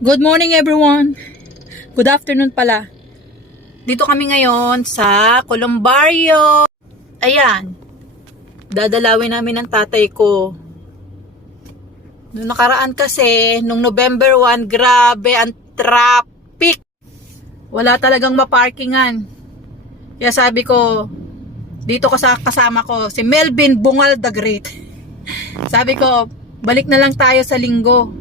Good morning everyone. Good afternoon pala. Dito kami ngayon sa Columbario. Ayan. Dadalawin namin ng tatay ko. Noong nakaraan kasi, nung November 1, grabe ang traffic. Wala talagang maparkingan. Kaya sabi ko, dito ko sa kasama ko, si Melvin Bungal the Great. Sabi ko, balik na lang tayo sa Linggo.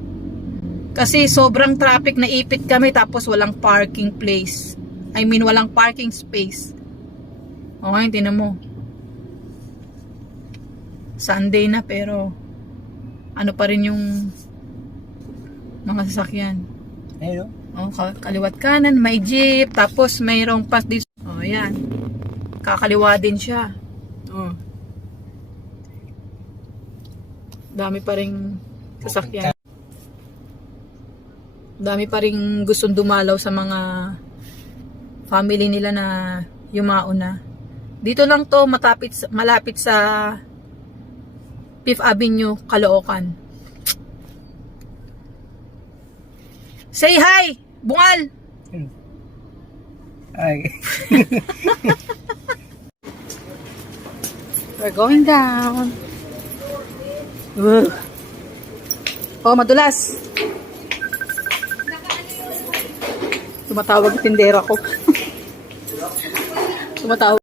Kasi sobrang traffic, naipit kami tapos walang parking place. I mean, walang parking space. Okay, tinan mo. Sunday na pero ano pa rin yung mga sasakyan. Ayun. Oh, kaliwat kanan, may jeep, tapos mayroong pass dito. Oh, yan. Kakaliwa din siya. Oh. Dami pa ring sasakyan. Dami pa ring gustong dumalaw sa mga family nila na yumao na. Dito lang to, malapit sa 5th Avenue, Caloocan. Say hi, Bungal! Ay. We're going down. Oh, madulas. Tumatawag yung tindera ko. Tumatawag.